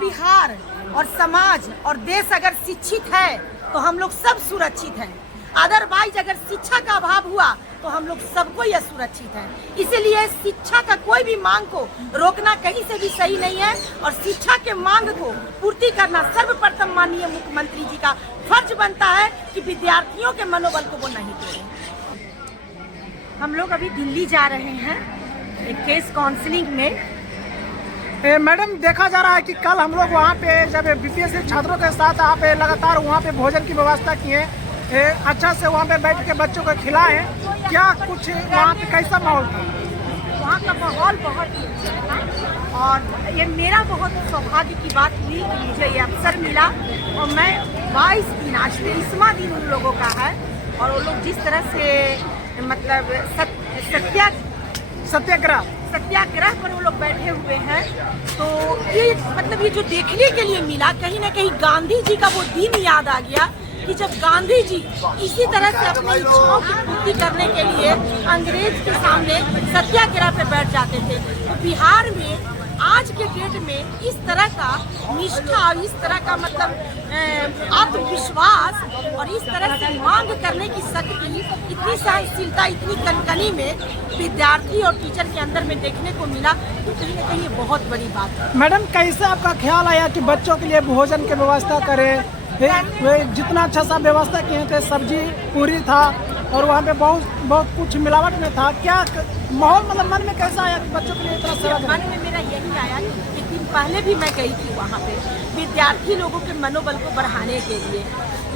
बिहार और समाज और देश अगर शिक्षित है तो हम लोग सब सुरक्षित हैं। अदरवाइज अगर शिक्षा का अभाव हुआ तो हम लोग सबको यह सुरक्षित है। इसीलिए शिक्षा का कोई भी मांग को रोकना कहीं से भी सही नहीं है और शिक्षा के मांग को पूर्ति करना सर्वप्रथम माननीय मुख्यमंत्री जी का फर्ज बनता है कि विद्यार्थियों के मनोबल को वो नहीं तोड़ें। हम लोग अभी दिल्ली जा रहे हैं एक केस काउंसलिंग में। मैडम, देखा जा रहा है कि कल हम लोग वहाँ पे जब बीपीएससी छात्रों के साथ आप लगातार वहाँ पे भोजन की व्यवस्था किए, अच्छा से वहाँ पे बैठ के बच्चों को खिलाएं, क्या कुछ वहाँ पे कैसा माहौल था? वहाँ का माहौल बहुत ही अच्छा था और ये मेरा बहुत सौभाग्य की बात हुई कि मुझे ये अवसर मिला और मैं 22 दिन, आज 23वां दिन उन लोगों का है और वो लोग जिस तरह से मतलब सत्याग्रह पर वो लोग बैठे हुए हैं, तो ये मतलब ये जो देखने के लिए मिला, कहीं ना कहीं गांधी जी का वो दिन याद आ गया कि जब गांधी जी इसी तरह से अपनी इच्छाओं की पूर्ति करने के लिए अंग्रेज के सामने सत्याग्रह पे बैठ जाते थे। तो बिहार में आज के डेट में इस तरह का निष्ठा और इस तरह का मतलब आत्मविश्वास और इस तरह से मांग करने की शक्ति, इतनी सहनशीलता, इतनी कनकनी में विद्यार्थी और टीचर के अंदर में देखने को मिला, तो कहीं ना कहीं ये बहुत बड़ी बात है। मैडम, कैसे आपका ख्याल आया कि बच्चों के लिए भोजन की व्यवस्था करें? वे जितना अच्छा सा व्यवस्था किए थे, सब्जी पूरी था और वहाँ पे बहुत कुछ मिलावट में था, क्या माहौल मतलब मन में कैसा आया कि बच्चों के लिए इतना सारा? मन में मेरा यही आया कि एक दिन पहले भी मैं गई थी वहाँ पे विद्यार्थी लोगों के मनोबल को बढ़ाने के लिए,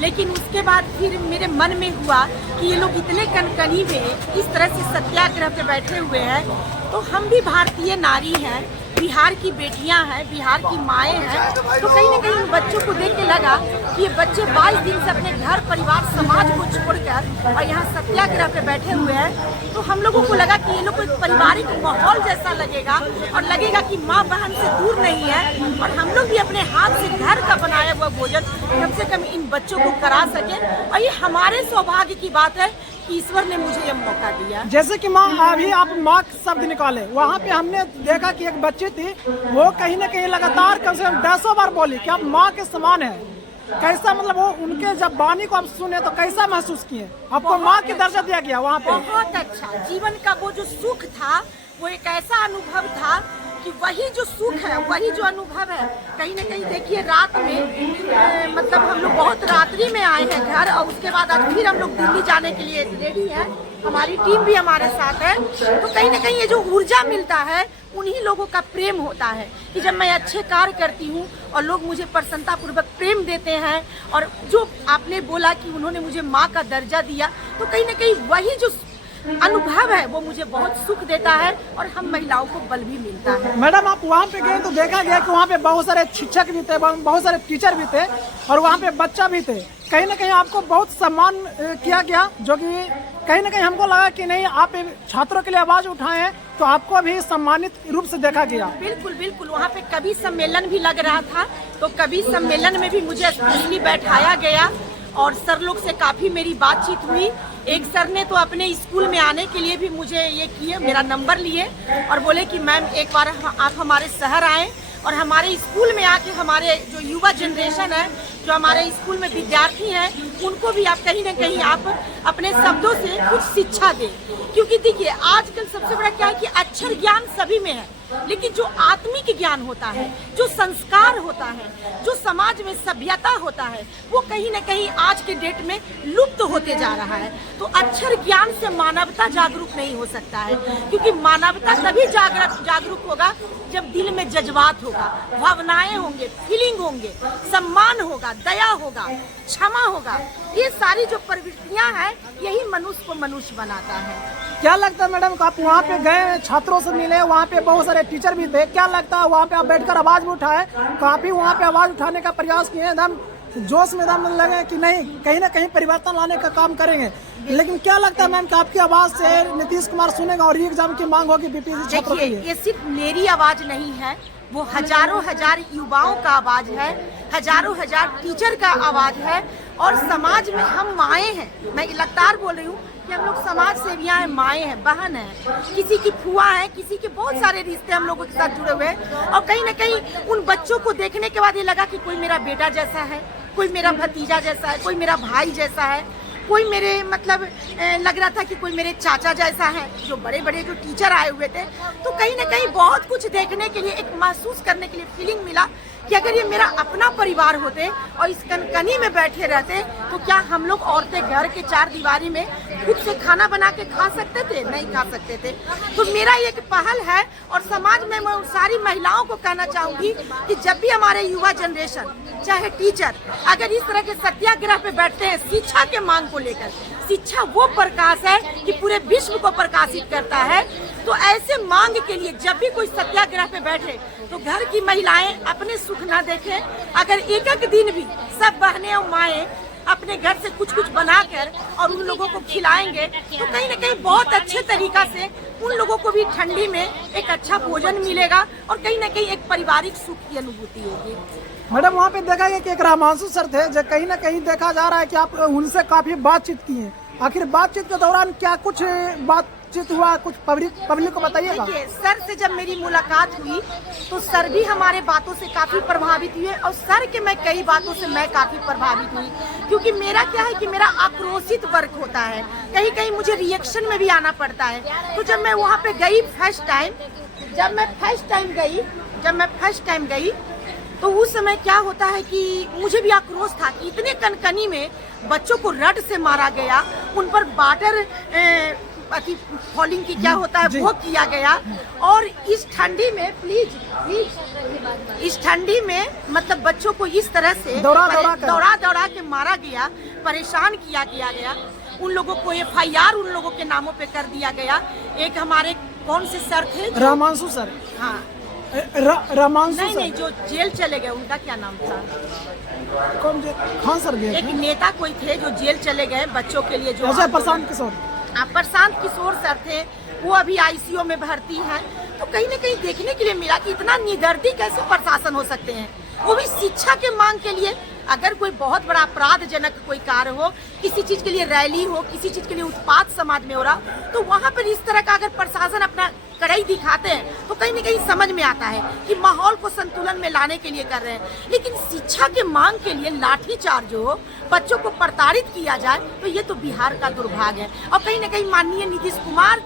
लेकिन उसके बाद फिर मेरे मन में हुआ कि ये लोग इतने कनकनी में इस तरह से सत्याग्रह पे बैठे हुए हैं, तो हम भी भारतीय नारी हैं, बिहार की बेटियां हैं, बिहार की माएँ हैं, तो कहीं ना कहीं बच्चों को देख के लगा कि ये बच्चे 22 दिन से अपने घर परिवार समाज को छोड़कर और यहाँ सत्याग्रह पे बैठे हुए हैं, तो हम लोगों को लगा कि ये लोग को एक पारिवारिक माहौल जैसा लगेगा और लगेगा कि माँ बहन से दूर नहीं है और हम लोग भी अपने हाथ से घर का बनाया हुआ भोजन कम से कम इन बच्चों को करा सके। और ये हमारे सौभाग्य की बात है कि ईश्वर ने मुझे ये मौका दिया। जैसे कि माँ, अभी आप माँ शब्द निकाले, वहाँ पे हमने देखा कि एक बच्ची थी, वो कहीं ना कहीं लगातार कम से कम 10 बार बोली कि आप माँ के समान है। कैसा मतलब वो उनके जब वाणी को आप सुने तो कैसा महसूस किए? आपको माँ की दर्जा दिया गया वहाँ पे? बहुत अच्छा। जीवन का वो जो सुख था, वो एक ऐसा अनुभव था कि वही जो सुख है, वही जो अनुभव है, कहीं ना कहीं देखिए रात में मतलब हम लोग बहुत रात्रि में आए हैं घर और उसके बाद आज फिर हम लोग दिल्ली जाने के लिए रेडी हैं, हमारी टीम भी हमारे साथ है, तो कहीं ना कहीं ये जो ऊर्जा मिलता है उन्हीं लोगों का प्रेम होता है कि जब मैं अच्छे कार्य करती हूँ और लोग मुझे प्रसन्नता पूर्वक प्रेम देते हैं और जो आपने बोला कि उन्होंने मुझे माँ का दर्जा दिया, तो कहीं ना कहीं वही जो अनुभव है वो मुझे बहुत सुख देता है और हम महिलाओं को बल भी मिलता है। मैडम, आप वहाँ पे गए तो देखा गया कि वहाँ पे बहुत सारे शिक्षक भी थे, बहुत सारे टीचर भी थे और वहाँ पे बच्चा भी थे, कहीं ना कहीं आपको बहुत सम्मान किया गया, जो कि कहीं ना कहीं हमको लगा कि नहीं, आप छात्रों के लिए आवाज उठाएं तो आपको भी सम्मानित रूप से देखा गया। बिल्कुल बिल्कुल, वहाँ पे कभी सम्मेलन भी लग रहा था तो कभी सम्मेलन में भी मुझे स्पेशली बैठाया गया और सर लोग से काफी मेरी बातचीत हुई। एक सर ने तो अपने स्कूल में आने के लिए भी मुझे ये किए, मेरा नंबर लिए और बोले कि मैम एक बार आप हमारे शहर आएँ और हमारे स्कूल में आके हमारे जो युवा जनरेशन है, जो हमारे स्कूल में विद्यार्थी हैं, उनको भी आप कहीं ना कहीं आप अपने शब्दों से कुछ शिक्षा दें। क्योंकि देखिए आजकल सबसे बड़ा क्या है कि अक्षर ज्ञान सभी में है, लेकिन जो आत्मिक ज्ञान होता है, जो संस्कार होता है, जो समाज में सभ्यता होता है, वो कहीं ना कहीं आज के डेट में लुप्त होते जा रहा है। तो अक्षर ज्ञान से मानवता जागरूक नहीं हो सकता है, क्योंकि मानवता तभी जागरूक होगा जब दिल में जज्बात होगा, भावनाएं होंगे, फीलिंग होंगे, सम्मान होगा, दया होगा, क्षमा होगा। ये सारी जो प्रवृत्तियां हैं, यही मनुष्य को मनुष्य बनाता है। क्या लगता है मैडम, आप वहाँ पे गए, छात्रों से मिले, वहाँ पे बहुत सारे टीचर भी थे, क्या लगता है वहाँ पे आप बैठकर आवाज भी उठाए, काफी वहाँ पे आवाज उठाने का प्रयास किए, एकदम जोश में दम लगे कि नहीं कहीं ना कहीं परिवर्तन लाने का काम करेंगे, लेकिन क्या लगता है मैम कि आपकी आवाज से नीतीश कुमार सुनेगा और ये एग्जाम की मांग होगी बीपीएससी छात्रों के लिए? ये सिर्फ मेरी आवाज नहीं है, वो हजारों हजार युवाओं का आवाज है, हजारों हजार टीचर का आवाज है और समाज में हम माएँ हैं, मैं लगातार बोल रही हूँ कि हम लोग समाज सेवियां हैं, माएँ हैं, बहन हैं, किसी की फुआ है, किसी के बहुत सारे रिश्ते हम लोगों के साथ जुड़े हुए हैं। और कहीं ना कहीं उन बच्चों को देखने के बाद ये लगा कि कोई मेरा बेटा जैसा है, कोई मेरा भतीजा जैसा है, कोई मेरा भाई जैसा है, कोई मेरे मतलब लग रहा था कि कोई मेरे चाचा जैसा है। जो बड़े बड़े जो टीचर आए हुए थे, तो कहीं ना कहीं बहुत कुछ देखने के लिए, एक महसूस करने के लिए फीलिंग मिला कि अगर ये मेरा अपना परिवार होते और इस कनकनी में बैठे रहते तो क्या हम लोग औरतें घर के चार दीवारी में खुद से खाना बना के खा सकते थे? नहीं खा सकते थे। तो मेरा ये एक पहल है और समाज में मैं उन सारी महिलाओं को कहना चाहूंगी कि जब भी हमारे युवा जनरेशन चाहे टीचर अगर इस तरह के सत्याग्रह पे बैठते हैं शिक्षा के मांग को लेकर, शिक्षा वो प्रकाश है कि पूरे विश्व को प्रकाशित करता है। तो ऐसे मांग के लिए जब भी कोई सत्याग्रह पे बैठे तो घर की महिलाएं अपने सुख ना देखें। अगर एक एक दिन भी सब बहनें और माएँ अपने घर से कुछ कुछ बनाकर और उन लोगों को खिलाएंगे तो कहीं ना कहीं बहुत अच्छे तरीका से उन लोगों को भी ठंडी में एक अच्छा भोजन मिलेगा और कहीं ना कहीं एक पारिवारिक सुख की अनुभूति होगी। मैडम वहाँ पे देखा गया कि एक रामांशु सर थे, जो कहीं ना कहीं देखा जा रहा है कि आप उनसे काफी बातचीत की है। आखिर बातचीत के दौरान क्या कुछ बातचीत हुआ, कुछ पब्लिक को बताइएगा। देखिए, सर से जब मेरी मुलाकात हुई तो सर भी हमारे बातों से काफी प्रभावित हुए और सर के मैं कई बातों से मैं काफी प्रभावित हुई, क्योंकि मेरा क्या है कि मेरा आक्रोशित वर्क होता है, कहीं कहीं मुझे रिएक्शन में भी आना पड़ता है। तो जब मैं वहाँ पे गई जब मैं फर्स्ट टाइम गई तो उस समय क्या होता है कि मुझे भी आक्रोश था कि इतने कनकनी में बच्चों को रड से मारा गया, उन पर वाटर फॉलिंग की क्या होता है वो किया गया। और इस ठंडी में इस ठंडी में मतलब बच्चों को इस तरह से दौड़ा के मारा गया, परेशान किया गया। उन लोगों को FIR उन लोगों के नामों पे कर दिया गया। एक हमारे कौन से सर थे? रामांशु सर। हाँ, रामांशु सर नहीं, जो जेल चले गए उनका क्या नाम था? कौन? खान सर गए। एक नेता कोई थे जो जेल चले गए बच्चों के लिए, जो प्रशांत किशोर। प्रशांत किशोर सर थे, वो अभी ICU में भर्ती हैं। तो कहीं ना कहीं देखने के लिए मिला कि इतना निदर्दी कैसे प्रशासन हो सकते हैं, वो भी शिक्षा के मांग के लिए। अगर कोई बहुत बड़ा अपराधजनक कोई कार्य हो, किसी चीज के लिए रैली हो, किसी चीज के लिए उत्पात समाज में हो रहा, तो वहाँ पर इस तरह का अगर प्रशासन अपना कड़ाई दिखाते हैं तो कहीं ना कहीं समझ में आता है कि माहौल को संतुलन में लाने के लिए कर रहे हैं। लेकिन शिक्षा के मांग के लिए लाठीचार्ज हो, बच्चों को प्रताड़ित किया जाए, तो ये तो बिहार का दुर्भाग्य है। और कहीं ना कहीं माननीय नीतीश कुमार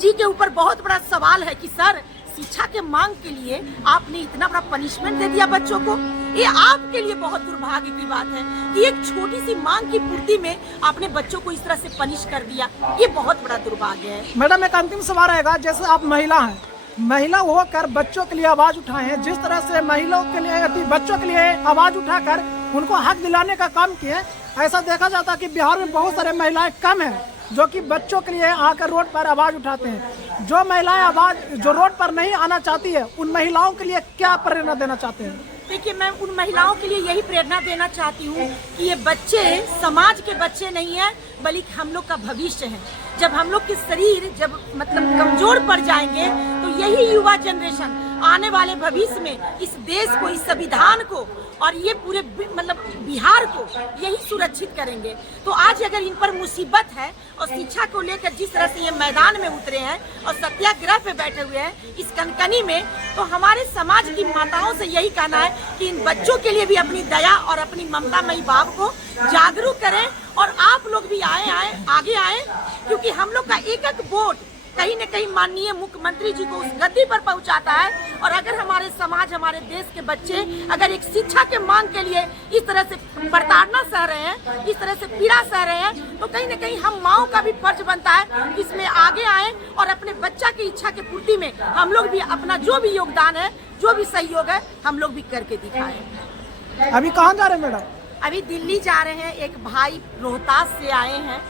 जी के ऊपर बहुत बड़ा सवाल है कि सर, शिक्षा के मांग के लिए आपने इतना बड़ा पनिशमेंट दे दिया बच्चों को। ये आपके लिए बहुत दुर्भाग्य की बात है कि एक छोटी सी मांग की पूर्ति में आपने बच्चों को इस तरह से पनिश कर दिया। ये बहुत बड़ा दुर्भाग्य है। मैडम, एक अंतिम सवाल रहेगा, जैसे आप महिला हैं, महिला होकर बच्चों के लिए आवाज उठाए हैं, जिस तरह से महिलाओं के लिए, बच्चों के लिए आवाज उठाकर उनको हक दिलाने का काम किए, ऐसा देखा जाता है कि बिहार में बहुत सारे महिलाएं कम हैं जो कि बच्चों के लिए आकर रोड पर आवाज उठाते हैं। जो महिलाएं जो रोड पर नहीं आना चाहती है, उन महिलाओं के लिए क्या प्रेरणा देना चाहते हैं? देखिए, मैं उन महिलाओं के लिए यही प्रेरणा देना चाहती हूँ कि ये बच्चे समाज के बच्चे नहीं हैं, बल्कि हम लोग का भविष्य है। जब हम लोग के शरीर जब मतलब कमजोर पड़ जाएंगे तो यही युवा जनरेशन आने वाले भविष्य में इस देश को, इस संविधान को और ये पूरे मतलब बिहार को यही सुरक्षित करेंगे। तो आज अगर इन पर मुसीबत है और शिक्षा को लेकर जिस तरह से ये मैदान में उतरे हैं और सत्याग्रह पे बैठे हुए हैं इस कनकनी में, तो हमारे समाज की माताओं से यही कहना है कि इन बच्चों के लिए भी अपनी दया और अपनी ममतामयी भाव को जागरूक करें और आप लोग भी आगे आए, क्योंकि हम लोग का एक एक वोट कहीं न कहीं माननीय मुख्यमंत्री जी को उस गद्दी पर पहुंचाता है। और अगर हमारे समाज, हमारे देश के बच्चे अगर एक शिक्षा के मांग के लिए इस तरह से प्रताड़ना सह रहे हैं, इस तरह से पीड़ा सह रहे हैं, तो कहीं न कहीं हम माओं का भी फर्ज बनता है कि इसमें आगे आए और अपने बच्चा की इच्छा की पूर्ति में हम लोग भी अपना जो भी योगदान है, जो भी सहयोग है, हम लोग भी करके दिखाएं। अभी कहाँ जा रहे हैं मैडम? अभी दिल्ली जा रहे हैं। एक भाई रोहतास से आए हैं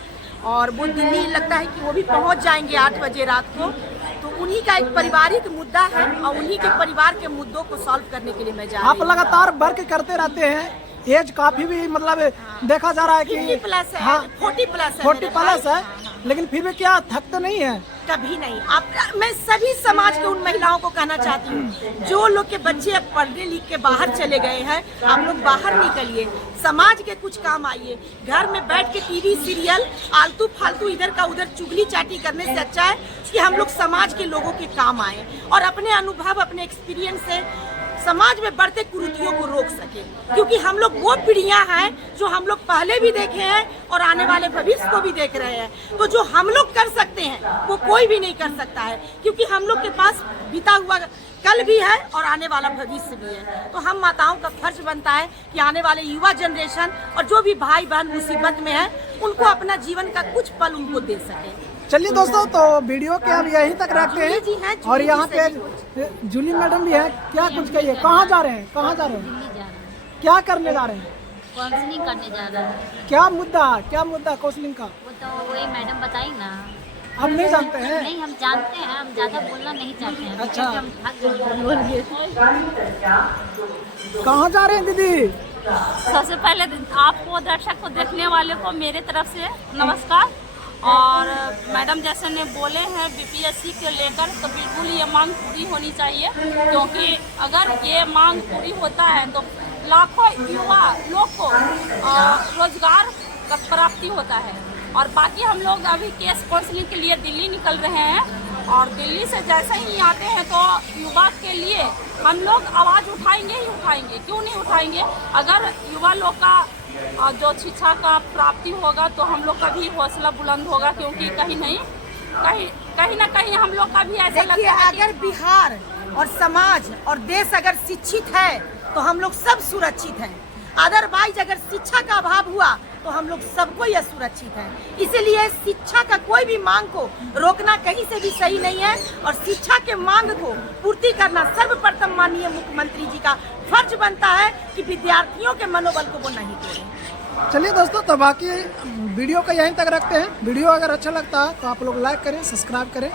और वो दिल्ली लगता है कि वो भी पहुंच जाएंगे 8 बजे रात को। तो उन्हीं का एक पारिवारिक मुद्दा है और उन्हीं के परिवार के मुद्दों को सॉल्व करने के लिए मैं जा रही हूं। आप लगातार वर्क करते रहते हैं, एज काफी भी मतलब देखा जा रहा है कि 40 प्लस है, 40 प्लस है, 40 प्लस है, लेकिन फिर भी क्या थकते नहीं है? कभी नहीं। मैं सभी समाज के उन महिलाओं को कहना चाहती हूँ, जो लोग के बच्चे अब पढ़ने लिख के बाहर चले गए हैं, आप लोग बाहर निकलिए, समाज के कुछ काम आइए। घर में बैठ के टीवी सीरियल आलतू फालतू इधर का उधर चुगली चाटी करने से अच्छा है कि हम लोग समाज के लोगों के काम आए और अपने अनुभव, अपने एक्सपीरियंस से समाज में बढ़ते कुरीतियों को रोक सके। क्योंकि हम लोग वो पीढ़ियां हैं जो हम लोग पहले भी देखे हैं और आने वाले भविष्य को भी देख रहे हैं। तो जो हम लोग कर सकते हैं वो कोई भी नहीं कर सकता है, क्योंकि हम लोग के पास बीता हुआ कल भी है और आने वाला भविष्य भी है। तो हम माताओं का फर्ज बनता है कि आने वाले युवा जनरेशन और जो भी भाई बहन मुसीबत में है, उनको अपना जीवन का कुछ पल उनको दे सके। चलिए दोस्तों, तो वीडियो के अब यहीं तक रखते हैं। और यहाँ पे जूली मैडम भी है, क्या कुछ कहिए, कहाँ जा रहे हैं, कहाँ जा रहे हैं, क्या करने जा रहे हैं? काउंसलिंग करने जा रहा है। क्या मुद्दा काउंसलिंग का? वो तो वही मैडम बताई ना। हम नहीं जानते हैं। नहीं, हम जानते हैं, हम ज्यादा बोलना नहीं चाहते हैं। अच्छा। हम बोलिए। कहाँ जा रहे हैं दीदी? सबसे पहले आपको, दर्शक को, देखने वाले को मेरे तरफ से नमस्कार। और मैडम जैसे ने बोले हैं बीपीएससी के लेकर, तो बिल्कुल ये मांग पूरी होनी चाहिए, क्योंकि अगर ये मांग पूरी होता है तो लाखों युवा लोग को रोजगार का प्राप्ति होता है। और बाकी हम लोग अभी केस काउंसलिंग के लिए दिल्ली निकल रहे हैं और दिल्ली से जैसे ही आते हैं तो युवा के लिए हम लोग आवाज़ उठाएंगे ही उठाएंगे, क्यों नहीं उठाएंगे। अगर युवा लोग का जो शिक्षा का प्राप्ति होगा तो हम लोग का भी हौसला बुलंद होगा, क्योंकि कहीं ना कहीं हम लोग का भी ऐसा लगता है अगर बिहार और समाज और देश अगर शिक्षित है तो हम लोग सब सुरक्षित हैं। अदरवाइज अगर शिक्षा का अभाव हुआ तो हम लोग सबको यह सुरक्षित है। इसीलिए शिक्षा का कोई भी मांग को रोकना कहीं से भी सही नहीं है और शिक्षा के मांग को पूर्ति करना सर्वप्रथम माननीय मुख्यमंत्री जी का फर्ज बनता है कि विद्यार्थियों के मनोबल को वो नहीं तोड़ें। चलिए दोस्तों, तो बाकी वीडियो को यहीं तक रखते हैं। वीडियो अगर अच्छा लगता है तो आप लोग लाइक करें, सब्सक्राइब करें।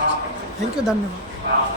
थैंक यू, धन्यवाद।